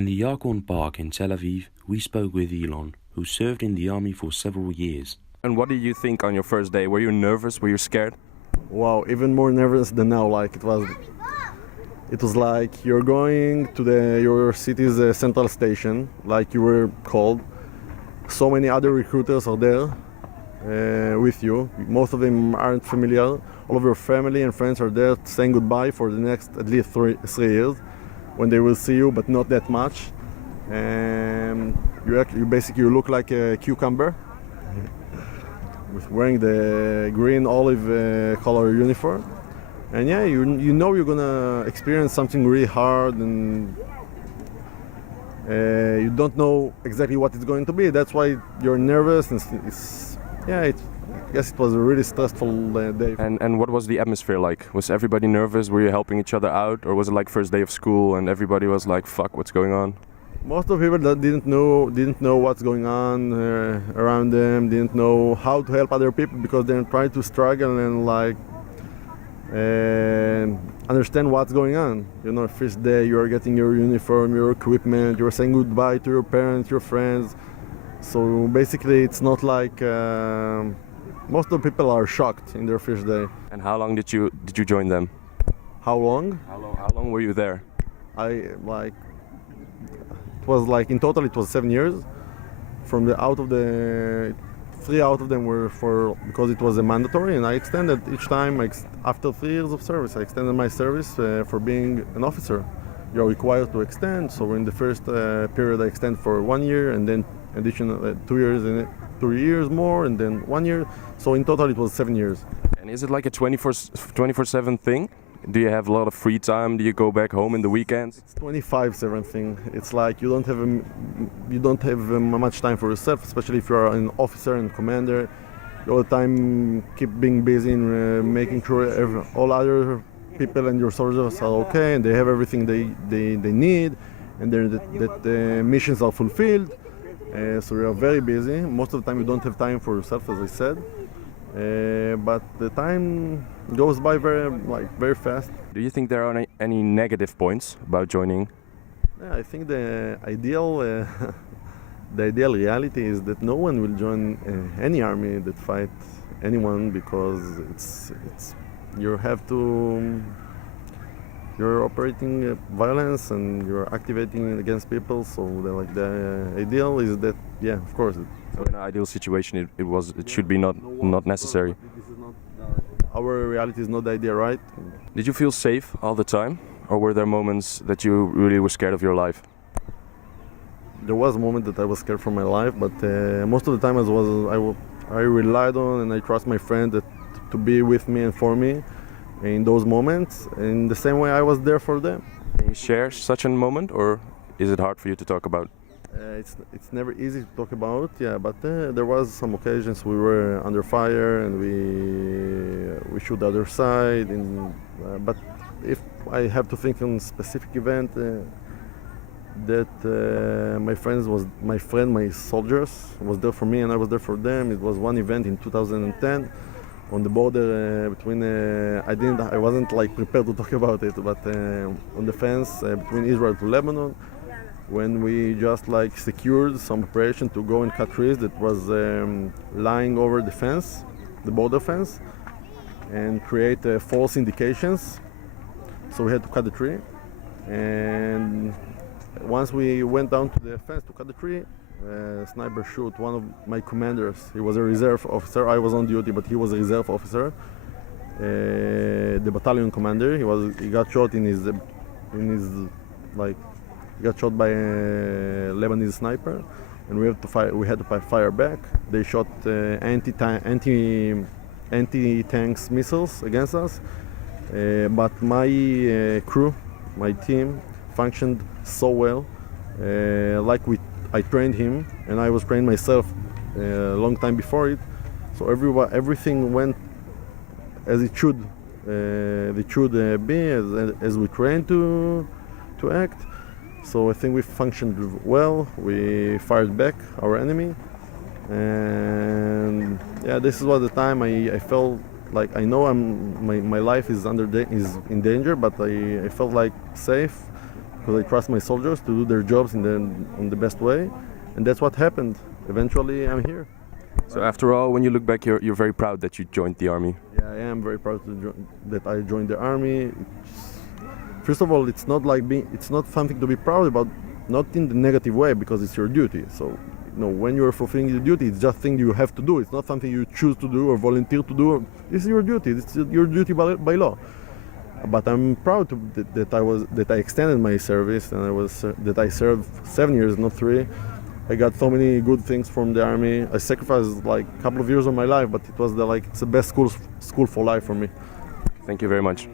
In the Yarkon Park in Tel Aviv, we spoke with Elon, who served in the army for several years. And what did you think on your first day? Were you nervous? Were you scared? Wow, even more nervous than now. Like it was like you're going to your city's central station, like you were called. So many other recruiters are there with you. Most of them aren't familiar. All of your family and friends are there saying goodbye for the next at least three years, when they will see you, but not that much. And you basically look like a cucumber, with wearing the green olive color uniform. And yeah, you know you're gonna experience something really hard, and you don't know exactly what it's going to be. That's why you're nervous, and I guess it was a really stressful day. And what was the atmosphere like? Was everybody nervous? Were you helping each other out? Or was it like first day of school and everybody was like, fuck, what's going on? Most of the people that didn't know what's going on around them, didn't know how to help other people, because they're trying to struggle and understand what's going on. You know, first day you are getting your uniform, your equipment, you're saying goodbye to your parents, your friends. So basically it's not like most of the people are shocked in their first day. And how long did you join them? How long? How long were you there? It was like in total it was 7 years. From the 3 out of them were because it was a mandatory, and I extended each time. After 3 years of service, I extended my service for being an officer. You're required to extend. So in the first period I extend for 1 year, and then additional 2 years, and 2 years more, and then 1 year. So in total it was 7 years. And is it like a 24/7 thing? Do you have a lot of free time? Do you go back home in the weekends? It's 25/7 thing. It's like you don't have much time for yourself, especially if you're an officer and commander. You all the time keep being busy in making sure all other people and your soldiers are okay, and they have everything they need, and that the missions are fulfilled. So you are very busy. Most of the time you don't have time for yourself, as I said. But the time goes by very fast. Do you think there are any negative points about joining? Yeah, I think the ideal reality is that no one will join any army that fight anyone, because you're operating violence and you're activating against people. So the ideal is that, yeah, of course. So in an ideal situation, it should be not necessary. Our reality is not the idea, right? Did you feel safe all the time, or were there moments that you really were scared of your life? There was a moment that I was scared for my life, but most of the time I relied on and I trust my friend to be with me and for me in those moments. In the same way I was there for them. Can you share such a moment, or is it hard for you to talk about? It's never easy to talk about, yeah, but there was some occasions we were under fire and we shoot the other side. But if I have to think on a specific event, that my soldiers was there for me and I was there for them. It was one event in 2010 on the border between. I wasn't prepared to talk about it, but on the fence between Israel to Lebanon, when we just secured some operation to go and cut trees that was lying over the fence, the border fence, and create false indications. So we had to cut the tree, and once we went down to the fence to cut the tree, a sniper shoot one of my commanders. He was a reserve officer. I was on duty, but he was a reserve officer. The battalion commander. He got shot in his he got shot by a Lebanese sniper, and we had to fire back. They shot anti-tanks missiles against us, but my crew, my team, functioned so well. I trained him, and I was trained myself a long time before it. So everything went as it should. Be as we trained to act. So I think we functioned well. We fired back our enemy, and yeah, this was the time I felt like I know my life is in danger, but I felt safe because I trust my soldiers to do their jobs in the best way, and that's what happened. Eventually, I'm here. So after all, when you look back, you're very proud that you joined the army. Yeah, I am very proud that I joined the army. First of all, it's not something to be proud about, not in the negative way, because it's your duty. So, when you are fulfilling your duty, it's just thing you have to do. It's not something you choose to do or volunteer to do. This is your duty. It's your duty by law. But I'm proud that I extended my service, and that I served 7 years, not 3. I got so many good things from the army. I sacrificed like a couple of years of my life, but it's the best school for life for me. Thank you very much.